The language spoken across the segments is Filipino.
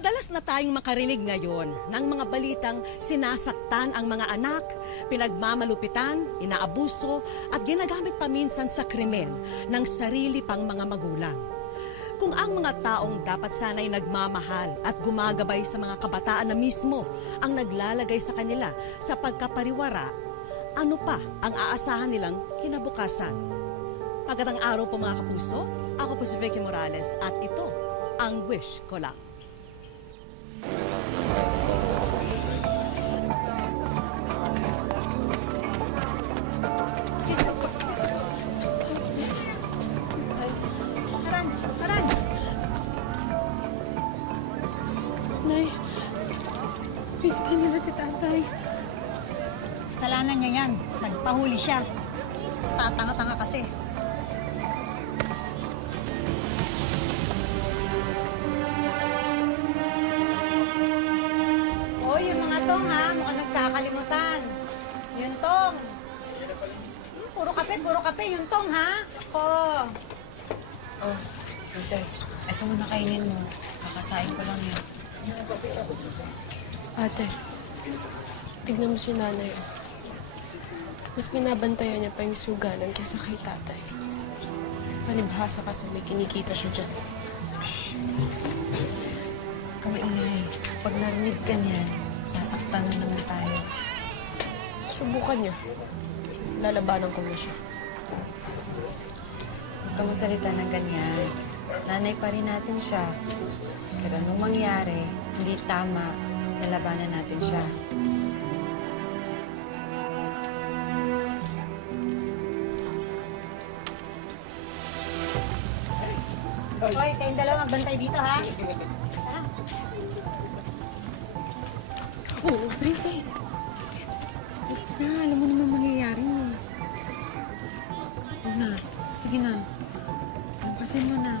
Madalas na tayong makarinig ngayon ng mga balitang sinasaktan ang mga anak, pinagmamalupitan, inaabuso at ginagamit paminsan sa krimen ng sarili pang mga magulang. Kung ang mga taong dapat sana'y nagmamahal at gumagabay sa mga kabataan na mismo ang naglalagay sa kanila sa pagkapariwara, ano pa ang aasahan nilang kinabukasan? Magandang araw po mga kapuso, ako po si Vicky Morales at ito ang Wish Ko Lang. Taran! Nay, pinatay nila si tatay. Kasalanan niya yan. Nagpahuli siya. Tatanga-tanga kasi. Hoy, yung mga tong ha, mukhang nagkakalimutan. Yun tong. Puro kape, yung tong ha. Ako. Oh, Princess, eto muna kainin mo. Kakasain ko lang yan. Ate, tignan mo si nanay. Mas binabantayan niya pa yung sugalan kaysa kay tatay. Palibhasa kasi may kinikita siya dyan. Kamaingay, pag narinig ka niyan, sasaktan na naman tayo. Subukan niya. Lalabanan ko na siya. Huwag ka magsalita ng ganyan. Nanay pa rin natin siya. Kaya anong mangyari, hindi tama, lalabanan natin siya. Hoy, kayong dalawa magbantay dito ha. Tara. Oo, Princess. Alam mo naman mangyayari. Oo na. Sige na. Lampasin mo na.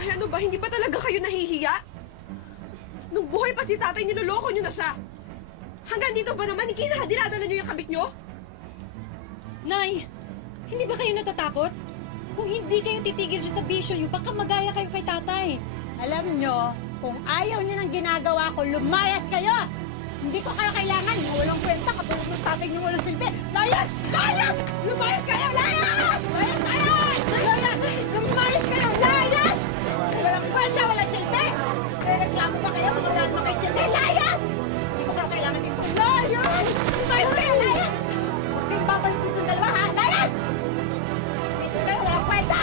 Ay, ano ba? Hindi ba talaga kayo nahihiya? Nung buhay pa si tatay, niloloko nyo na siya. Hanggang dito ba naman, dinadala nyo yung kabit nyo? Nay, hindi ba kayo natatakot? Kung hindi kayo titigil dyan sa bisyo niyo, baka magaya kayo kay tatay. Alam nyo, kung ayaw niyo ng ginagawa ko, lumayas kayo! Hindi ko kayo kailangan. Walang kwenta, katulad ng tatay niyo walang silbi. Layas! Layas! Lumayas kayo! Layas! Layas kayo! Layas! Lumayas kayo! Layas! Walang kwenta, walang silbi! Reklamo ba kayo kung wala naman kayo silbi? Layas! Hindi ko kayo kailangan dito. Layas! Lumayas kayo! Layas! Huwag kayong babalik dito yung dalawa, ha? Layas! Isip kayo, walang kwenta!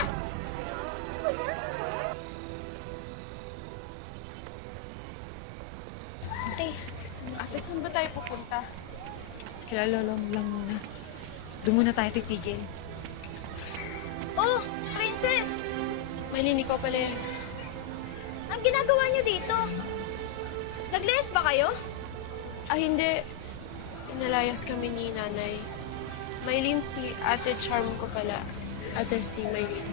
Ate, saan ba tayo pupunta? Kilala lang muna. Doon muna tayo titigil. Oh, Princess! Maylin, ikaw pala yan. Ang ginagawa niyo dito? Nag-les ba kayo? Ah, hindi. Inalayas kami ni nanay. Maylin, si Ate Charm ko pala. Ate si Maylin.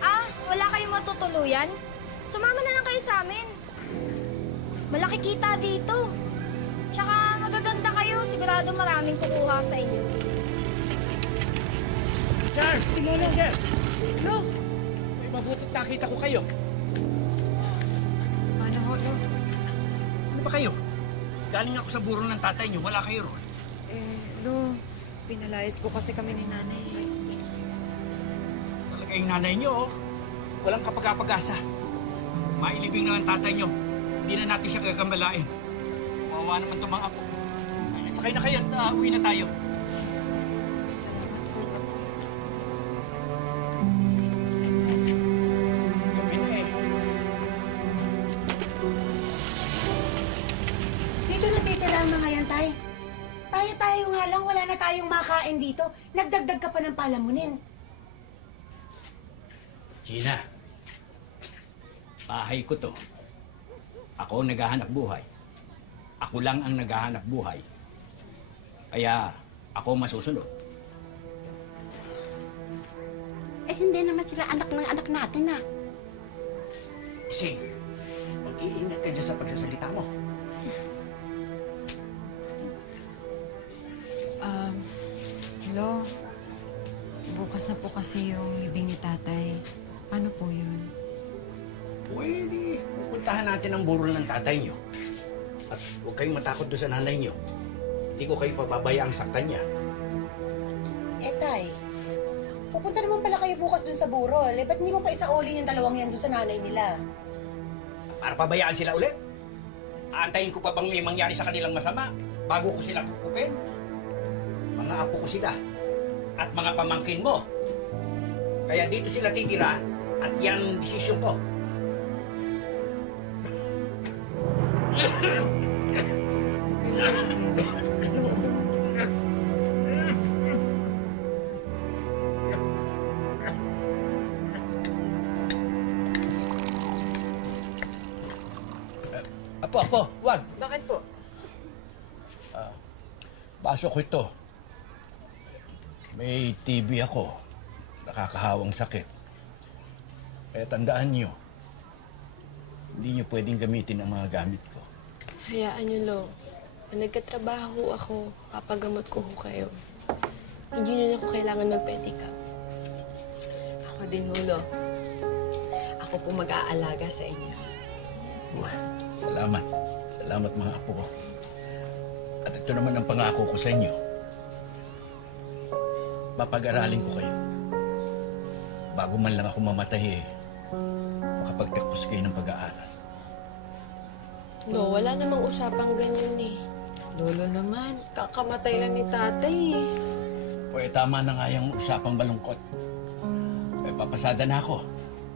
Ah, wala kayong matutuluyan? Sumama na lang kayo sa amin. Malaki kita dito. Tsaka magaganda kayo. Sigurado maraming kukuha sa inyo. Charm! Yes! Lo! May mabutit nakita ko kayo. Ano ho, Lo? Ano ba kayo? Galing ako sa burong ng tatay niyo. Wala kayo ron. Lo, pinalayas po kasi kami ni nanay. Talaga yung nanay niyo, oh. Walang kapag-apag-asa. Mailibing na ng tatay niyo. Hindi na natin siya gagambalain. Mawawa naman itong mga apo. Ay, sakay na kayo at uwi na tayo. Gabi na eh. Dito natitira ang mga yan, tay. Tayo-tayo nga lang, wala na tayong makain dito. Nagdagdag ka pa ng palamunin. Gina, bahay ko to. Ako ang naghahanap buhay. Ako lang ang naghahanap buhay. Kaya ako masusunod. Eh, hindi naman sila anak ng anak natin, ah. Ising, Iingat ka dyan sa pagsasalita mo. Lo, bukas na po kasi yung libing ni tatay. Paano po yun? Pwede. Pupuntahan natin ang burol ng tatay niyo. At huwag kayong matakot doon sa nanay niyo. Hindi ko kayo pababayaang saktan niya. Tay, pupunta naman pala kayo bukas dun sa burol. Ba't hindi mo pa isauli yung dalawang yan dun sa nanay nila? Para pabayaan sila ulit. Aantayin ko pa bang may mangyari sa kanilang masama bago ko sila kukupin? Mga apo ko sila at mga pamangkin mo. Kaya dito sila titira at yan ang desisyon ko. Apo, wag. Bakit po? Baso ko ito. May TB ako. Nakakahawang sakit. Kaya tandaan nyo, hindi nyo pwedeng gamitin ang mga gamit ko. Hayaan niyo, Lo. Nagkatrabaho ako, papagamot ko ho kayo. Hindi niyo na ako kailangan mag-pedicab. Ako din, Lo. Ako po mag-aalaga sa inyo. Salamat. Salamat mga apo ko. At ito naman ang pangako ko sa inyo. Papag-aralin ko kayo. Bago man lang ako mamatay makapagtapos kayo ng pag-aaral. Lo, wala namang usapang ganyan eh. Lolo naman, kakamatay lang ni tatay eh. O tama na nga yung usapang balungkot. Papasada na ako.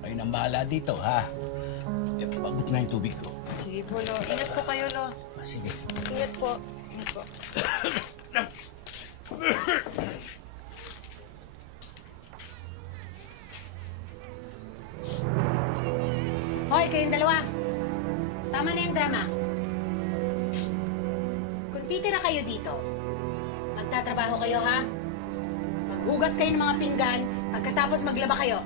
Kayo nang bahala dito, ha? Pabot na yung tubig ko. Sige po, Lo. Ingat po kayo, Lo. Sige. Ingat po. Ingat po. Hoy, kayong dalawa. Tama na yung drama. Kung titira kayo dito, magtatrabaho kayo, ha? Maghugas kayo ng mga pinggan, pagkatapos maglaba kayo.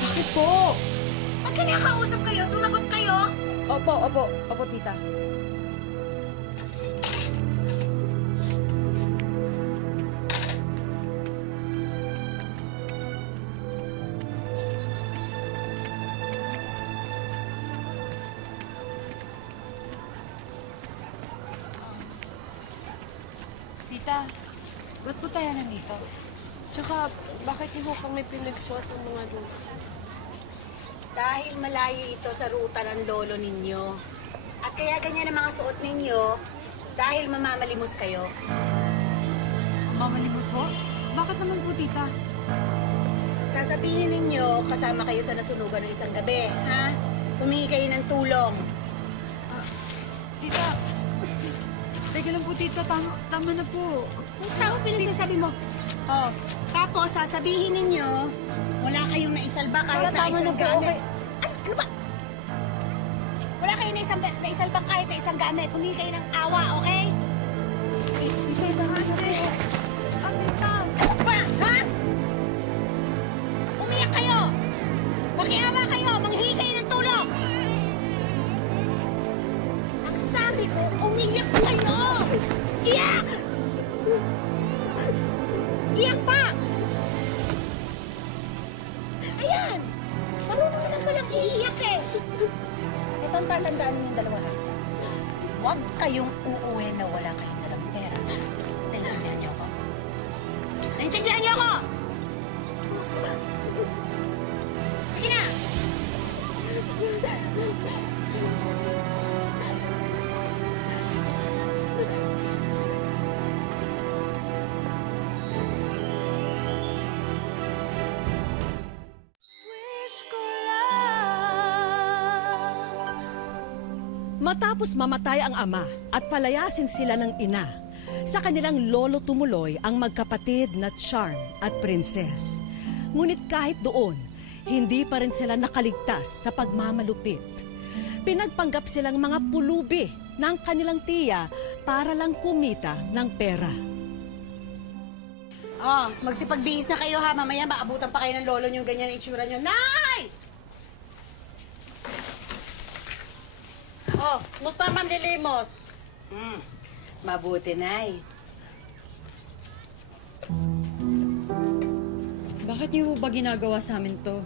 Bakit po? Pag kinakausap kayo, sumagot kayo. Opo, tita. Tita, ba't po tayo nandito? Tsaka, bakit niyo ho kami pinagsuot ng mga lupa? Dahil malayo ito sa ruta ng lolo ninyo. At kaya ganyan ang mga suot ninyo dahil mamamalimos kayo. Mamalimos ho? Bakit naman po, tita? Sasabihin ninyo, kasama kayo sa nasunugan ng isang gabi, ha? Humingi kayo ng tulong. Tita, teka lang po, tita. Tama na po. Kung tao pinagsasabi mo. Oh, tapos sasabihin ninyo, wala kayong naisalba kahit na Tama isang na po, gamit. okay. Ano ba? Wala kayong naisalba kahit na isang gamit. Humingi kayo ng awa, okay? Ano ba? Ha? Umiyak kayo! Makiawa kayo! Manghingi kayo ng tulong! Ang sabi ko, umiyak kayo! Iyak! Iyak pa! Ayan! Marunong naman palang iiyak eh! Ito ang tatandaan ninyong dalawa ha. Huwag kayong uuwi na wala kayong dalang pera. Naintindihan niyo ako? Naintindihan niyo ako? Sige na! Matapos mamatay ang ama at palayasin sila ng ina, sa kanilang lolo tumuloy ang magkapatid na Charm at Princess. Ngunit kahit doon, hindi pa rin sila nakaligtas sa pagmamalupit. Pinagpanggap silang mga pulubi ng kanilang tiya para lang kumita ng pera. Oh, magsipagbihis na kayo ha. Mamaya maabutan pa kayo ng lolo niyong ganyan ang itsura niyo. Nay! Oh, musta man lilimos? Mabuti, Nay. Bakit niyo ba ginagawa sa amin to?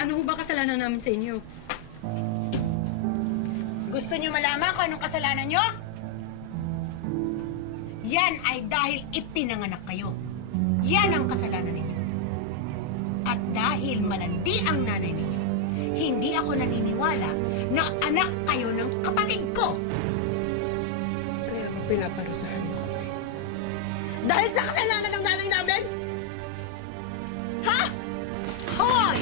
Ano ba kasalanan namin sa inyo? Gusto niyo malaman kung anong kasalanan niyo? Yan ay dahil ipinanganak kayo. Yan ang kasalanan ninyo. At dahil malandi ang nanay ninyo, hindi ako naniniwala na anak kayo ng kapatid ko. Kaya ba pinaparusahan mo kami? Dahil sa kasalanan ng nanay namin? Ha? Hoy!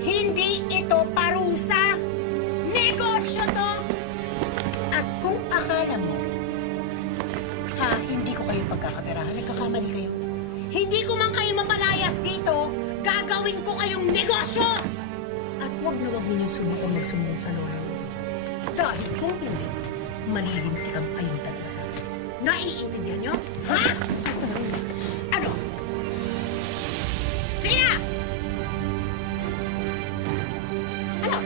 Hindi ito parusa! Negosyo to! At kung akala mo, hindi ko kayo pagkakaperahan, nagkakamali kayo. Hindi ko man kayo mapalayas dito, gagawin ko kayong negosyo! At wag na wag ninyo subukan magsumbong sa lola mo. Dahil kung hindi, malilintikan kayong talaga sa akin. Naiintindihan nyo? Ha? Ano? Sige na! Ano?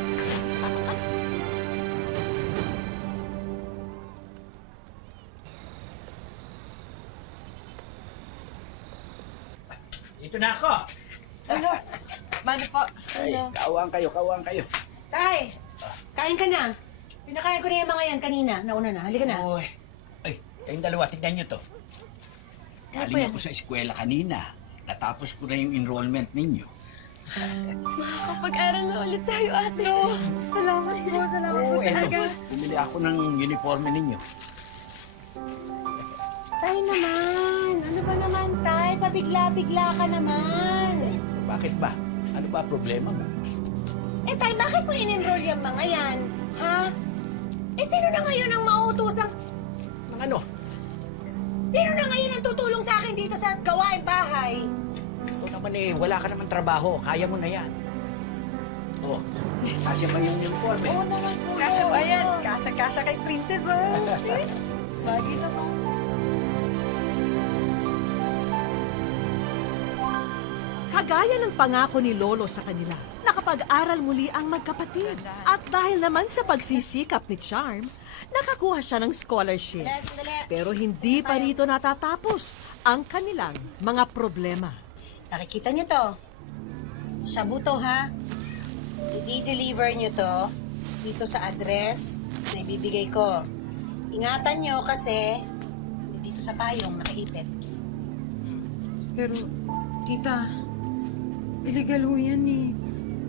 Ito na ako. Mano po? Ay, kawang kayo. Tay, kain ka na. Pinakain ko na yung mga yan kanina. Nauna na. Halika na. Uy. Ay, kayong dalawa, tignan nyo to. Galing ako sa eskwela kanina. Natapos ko na yung enrollment ninyo. Makakapag-aral na ulit tayo, ate. Salamat po, salamat po Oo, talaga. eto. Bumili ako ng uniforme ninyo. Tay naman. Ano ba naman, Tay? Pabigla-bigla ka naman. Bakit ba? Ano ba problema mo? Eh, Tay, bakit mo in-enroll yung mga yan? Ha? Eh, sino na ngayon ang mauutosang... Ang ano? Sino na ngayon ang tutulong sa akin dito sa gawain bahay? Ito naman wala ka naman trabaho. Kaya mo na yan. Oh, kasya pa yung uniforme. Oo naman po. Kasya ba yan? Kasya kay Princess, oh. Bagay naman. Kagaya ng pangako ni Lolo sa kanila, nakapag-aral muli ang magkapatid. At dahil naman sa pagsisikap ni Charm, nakakuha siya ng scholarship. Sandali. Pero hindi pa rito natatapos ang kanilang mga problema. Nakikita niyo to? Shabu to, ha? I-deliver niyo to dito sa address na ibibigay ko. Ingatan niyo kasi dito sa payong nakaipit. Pero, tita, illegal ho yan eh.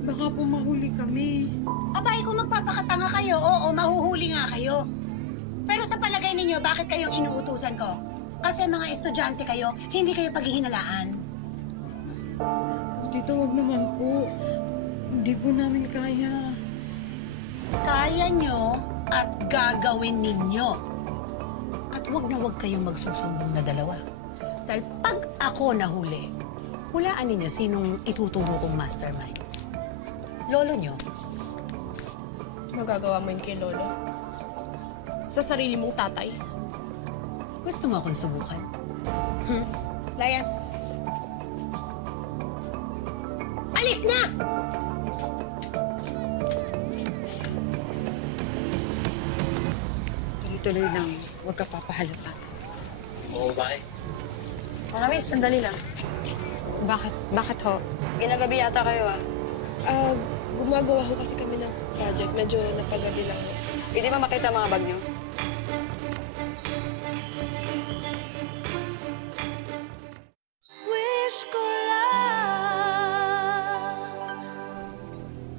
Baka po mahuli kami. Abay, kung magpapakatanga kayo, oo, mahuhuli nga kayo. Pero sa palagay ninyo, bakit kayong inuutusan ko? Kasi mga estudyante kayo, hindi kayo paghihinalaan. Tita, wag naman po. Hindi po namin kaya. Kaya nyo at gagawin ninyo. At wag na wag kayong magsusumbong na dalawa. Dahil pag ako nahuli, hulaan ninyo sinong ituturo kong mastermind. Lolo nyo, Magagawa mo yun kay Lolo? Sa sarili mong tatay? gusto mo akong subukan? Layas. Alis na! Tuloy-tuloy lang. Huwag ka papahalata. Oo, bakit? Mga miss, sandali lang. Bakit? Bakit ho? Ginagabi yata kayo, ah. Gumagawa ho kasi kami ng project. Medyo napagabi lang ho. Pwede ba makita mga bag niyo?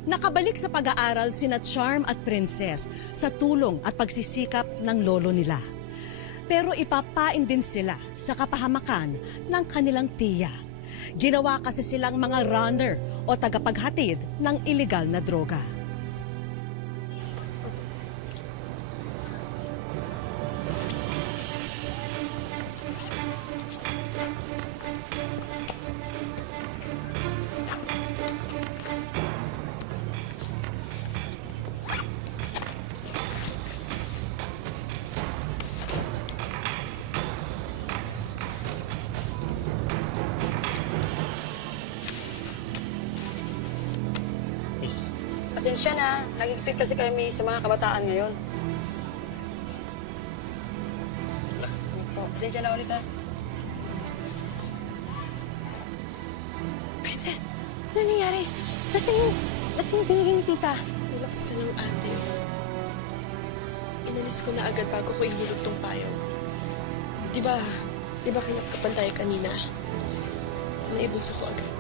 Nakabalik sa pag-aaral sina Charm at Princess sa tulong at pagsisikap ng lolo nila. Pero ipapain din sila sa kapahamakan ng kanilang tiya. Ginawa kasi silang mga runner o tagapaghatid ng iligal na droga. Pasensya na. Nagigpit kasi kami sa mga kabataan ngayon. Sige po. Pasensya na ulit, ha? Princess, ano nangyari? Lasing yung binigay ni tita. Relax ka lang, ate. Inalis ko na agad bago ko ihulog tong payo. Di ba kinakapan tayo kanina? Naibulsa ko agad.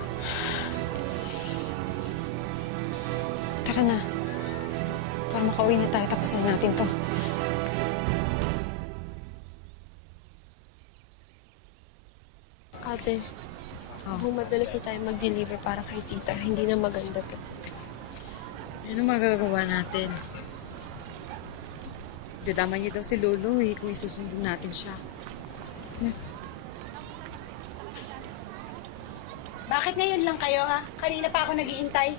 Tara na. Para makauwi na tayo, tapusin natin to. Ate, kung madalas na tayo mag-deliver para kay tita, hindi na maganda to. Ano magagawa natin? Dadama niyo daw si Lolo eh, kung isusumbong natin siya. Bakit ngayon lang kayo, ha? Kanina pa ako nag-iintay.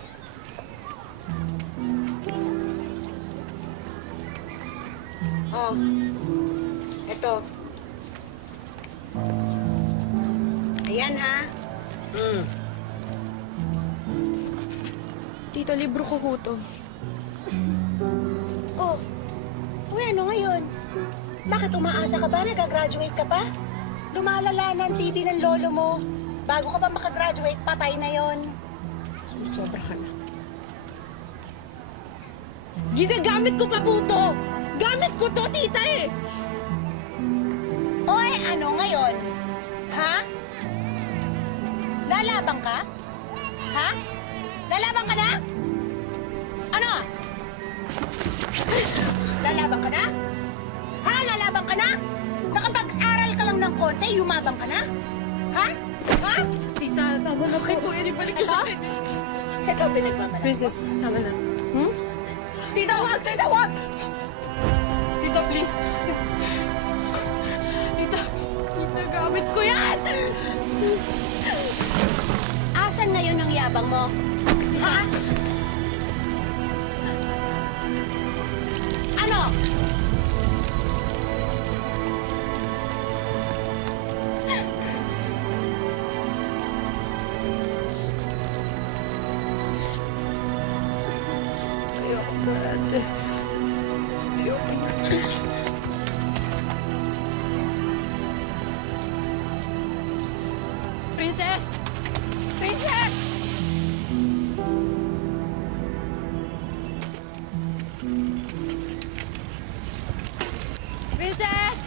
Oh, eto. Ayan, ha? Tita, libro ko ho to. Oh, uy, ano ngayon? Bakit umaasa ka ba? Nag-graduate ka pa? Lumalala na ang TV ng lolo mo. Bago ka pa makagraduate, patay na yon. Sobra ka na. Ginagamit ko pa po to! Gamit ko to, tita eh! Oy, ano ngayon? Ha? Lalabang ka? Ha? Lalabang ka na? Ano? Lalabang ka na? Ha? Lalabang ka na? Nakapag-aral ka lang ng konti, yumabang ka na? Ha? Ha? Tita, tama na po. Kuya, di balik ko sa akin. Ito, pinagmamalaki. Princess, tama na. Tita, wag! Tita, wag! Tita, please. Tita, gamit ko yan! Asan ngayon ang yabang mo? Ha? Ano? Ayoko na, ate. Ayoko na. Princess! Princess! Princess!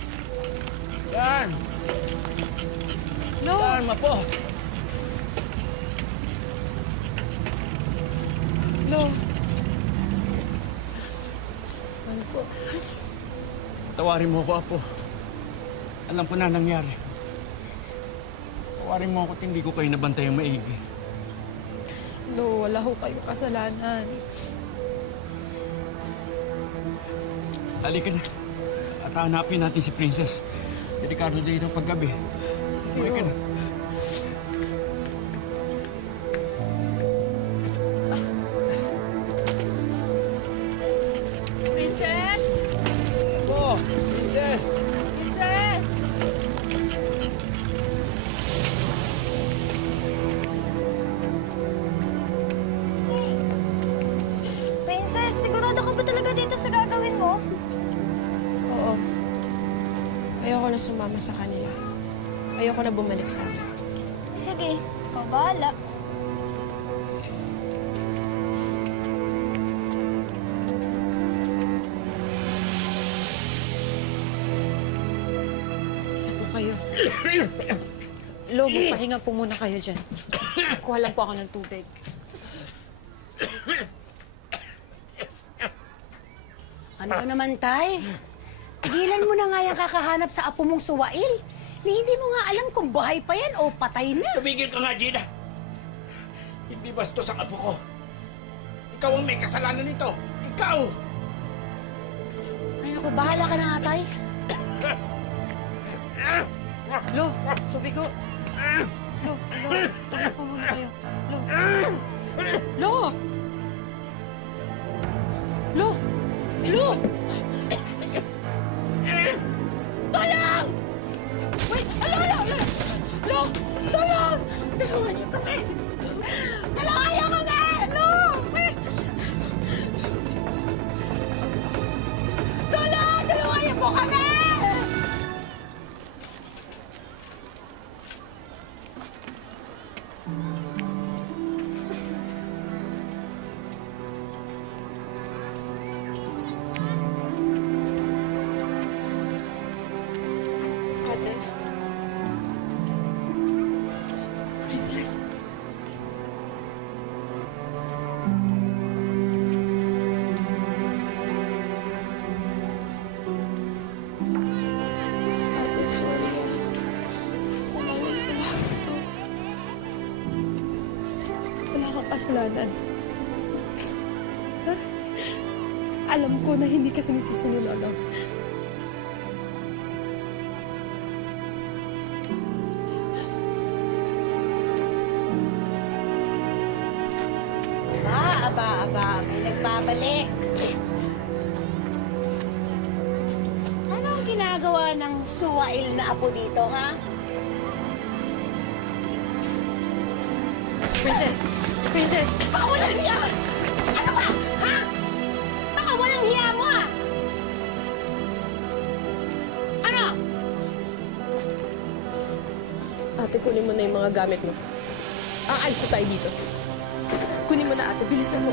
Saan? No! Saan, Mapo? Lo, Tawarin mo ako, Apo. Alam ko na nangyari. Tawarin mo ako at hindi ko kayo nabantay ang maigi. Lo, wala ho kayong kasalanan. Halika na. At hanapin natin si Princess. Delikado dito paggabi. Halika na. Princess! Apo! Princess! Princess! Princess, sigurado ka ba talaga dito sa gagawin mo? Oo. Ayoko na sumama sa kanila. Ayoko na bumalik sa akin. Sige, ikaw bahala. Po kayo. Lo, magpahinga po muna kayo dyan. Kuha lang po ako ng tubig. Ano ba naman, Tay? Tigilan mo na nga yung kakahanap sa apo mong suwail. Ni hindi mo nga alam kung buhay pa yan o patay na. Tumigil ka nga, Gina! Hindi bastos ang apo ko. Ikaw ang may kasalanan nito. Ikaw! Ay, naku, bahala ka na nga, Tay. Lo, tubig ko. Lo, tubig po muna kayo. Lo. Lo! Lo! Lo! Tulong! Wait! Lo! Lo! Tulong! Tulungan niyo kami! Tulungan niyo kami! Lo! Wait! Ate. Princess. Ate, sorry. Kasalanan ko lahat ito. Wala kang kasalanan. Alam ko na hindi ka sinisisi ni Lolo. Aba, may nagbabalik. Ano ang ginagawa ng suwail na apo dito, ha? Princess! Princess! Baka walang hiya! Ano ba? Ha? Baka walang hiya mo, ha? Ano? Ate, kunin mo na yung mga gamit mo. Aalis na tayo dito. Kunin mo na, ate. Bilisan mo.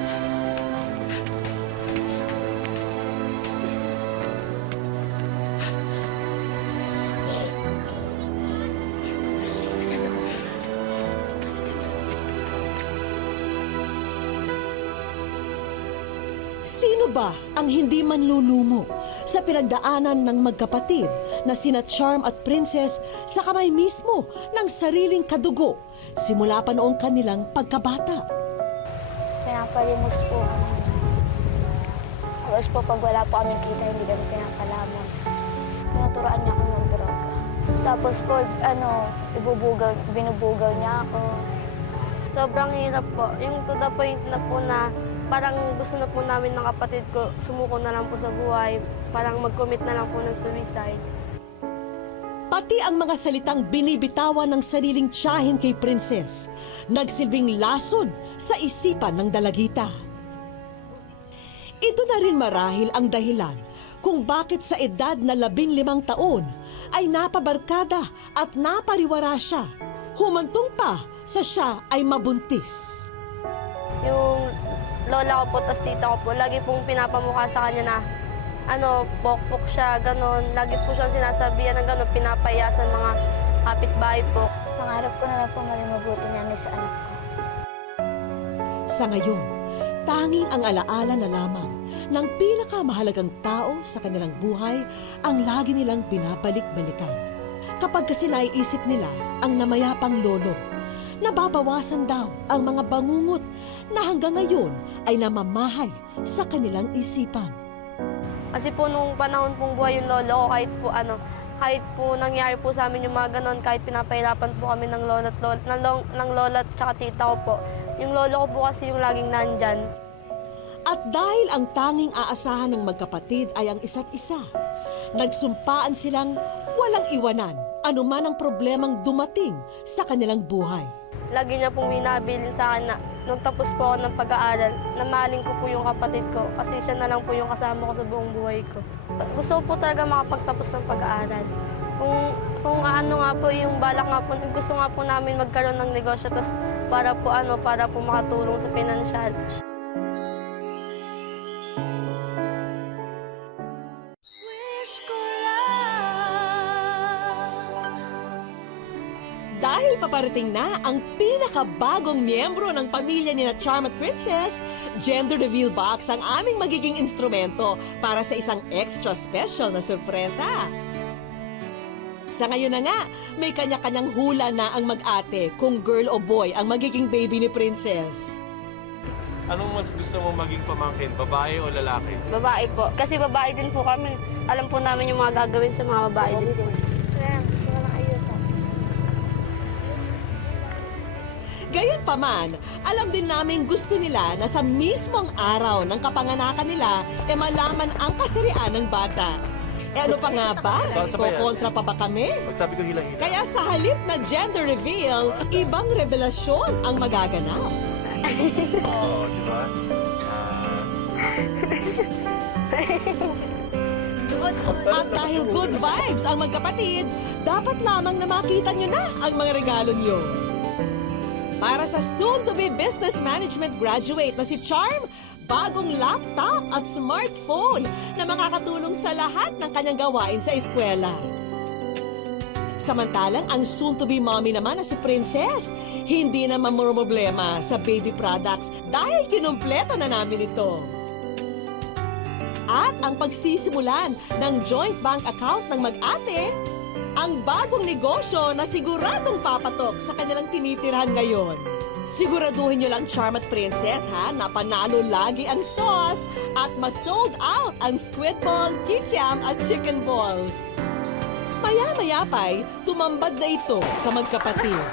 Sino ba ang hindi manlulumo sa pinagdaanan ng magkapatid na sina Charm at Princess sa kamay mismo ng sariling kadugo simula pa noong kanilang pagkabata? Pinapalimos po kami. Tapos po pag wala po kaming kita, hindi kami pinapalaman. Tinuturoan niya ako ng droga. Tapos po, binubugaw niya ako. Sobrang hirap po. Yung to the point na po na parang gusto na po namin ng kapatid ko, sumuko na lang po sa buhay. Parang mag-commit na lang po ng suicide. Pati ang mga salitang binibitawan ng sariling tiyahin kay Princess, nagsilbing lason sa isipan ng dalagita. Ito na rin marahil ang dahilan kung bakit sa edad na 15 taon ay napabarkada at napariwara siya, humantong pa sa siya ay mabuntis. Yung lola ko po, tas tita ko po, lagi pong pinapamukha sa kanya na pokpok siya, ganon. Lagi po siyang sinasabihan ng ganon, pinapaya sa mga kapitbahay po. Pangarap ko na lang po maging mabuti niya sa anak ko. Sa ngayon, tanging ang alaala na lamang ng pinakamahalagang tao sa kanilang buhay ang lagi nilang binabalik-balikan. Kapag kasi naiisip nila ang namayapang lolo, nababawasan daw ang mga bangungot na hanggang ngayon ay namamahay sa kanilang isipan. Kasi po nung panahon pong buhay yung lolo ko, kahit po nangyari po sa amin yung mga ganon, kahit pinapahirapan po kami ng lola at tsaka tita ko po, yung lolo ko po kasi yung laging nandyan. At dahil ang tanging aasahan ng magkapatid ay ang isa't isa, nagsumpaan silang walang iwanan anuman ang problemang dumating sa kanilang buhay. Lagi niya pong binabilin sa akin na nung tapos po ako ng pag-aaral, namaling ko po yung kapatid ko kasi siya na lang po yung kasama ko sa buong buhay ko. Gusto ko po talaga makapagtapos ng pag-aaral. Kung ano nga po yung balak nga po, gusto nga po namin magkaroon ng negosyo tas para po makatulong sa pinansyal. Dahil paparating na ang pinakabagong miyembro ng pamilya ni na Charm at Princess, gender reveal box ang aming magiging instrumento para sa isang extra special na sorpresa. Sa ngayon na nga, may kanya-kanyang hula na ang mag-ate kung girl o boy ang magiging baby ni Princess. Anong mas gusto mong maging pamangkin, babae o lalaki? Babae po. Kasi babae din po kami. Alam po namin yung mga gagawin sa mga babae din po. Gusto ko lang ayusan. Gayunpaman, alam din namin gusto nila na sa mismong araw ng kapanganakan nila malaman ang kasarian ng bata. Ano pa nga ba? Kukontra pa ba kami? Pag sabi ko hila-hila. Kaya sa halip na gender reveal, ibang revelasyon ang magaganap. Oo, di ba? At dahil good vibes ang magkapatid, dapat lamang na makita nyo na ang mga regalo nyo. Para sa soon-to-be business management graduate na si Charm, bagong laptop at smartphone na makakatulong sa lahat ng kanyang gawain sa eskwela. Samantalang ang soon-to-be mommy naman na si Princess, hindi na mamroblema sa baby products dahil kinumpleto na namin ito. At ang pagsisimulan ng joint bank account ng mag-ate, ang bagong negosyo na siguradong papatok sa kanilang tinitirhan ngayon. Siguraduhin nyo lang, Charm at Princess, ha, na panalo lagi ang sauce at ma-sold out ang squid ball, kikiam at chicken balls. Maya-maya pa'y tumambad na ito sa magkapatid.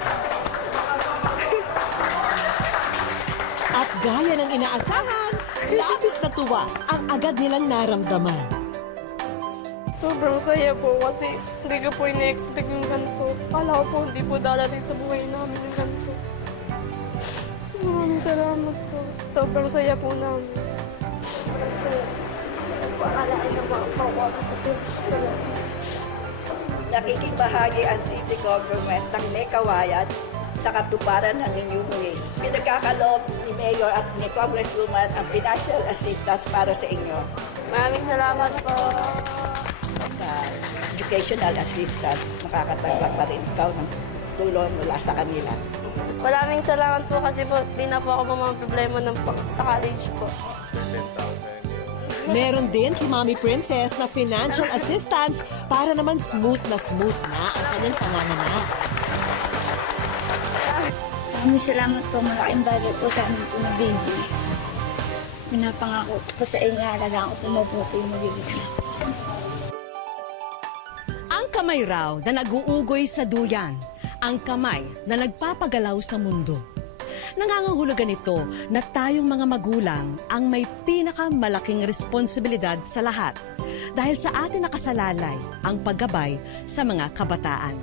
At gaya ng inaasahan, labis na tuwa ang agad nilang naramdaman. Sobrang saya po kasi hindi ko po ina-expect yung ganito. Kala ko po hindi po darating sa buhay namin yung ganito. Maraming salamat po. Sobrang saya po namin. Sobrang saya. Paalain na mga pawag kasi gusto lang. Nakikibahagi ang city government ng may kawayan sa katuparan ng inyong ways. Pinagkakaloob ni Mayor at ni Congresswoman ang financial assistance para sa inyo. Maraming salamat po. Sa educational assistance, makakatanggap pa rin ikaw ng tulong mula sa kanila. Maraming salamat po kasi po di na po ako mga problema sa college po. Meron din si Mommy Princess na financial assistance para naman smooth na ang kanyang panganganak. Maraming salamat po. Malaking bagay po sa amin po na baby. Pinapangako po sa inyo, alagaan ko po mabuti yung magiging. Ang kamay raw na nag-uugoy sa duyan, ang kamay na nagpapagalaw sa mundo. Nangangahulugan ito na tayong mga magulang ang may pinakamalaking responsibilidad sa lahat dahil sa atin nakasalalay ang paggabay sa mga kabataan.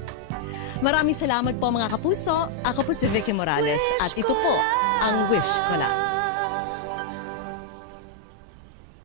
Maraming salamat po mga kapuso. Ako po si Vicky Morales at ito po ang Wish Ko Lang.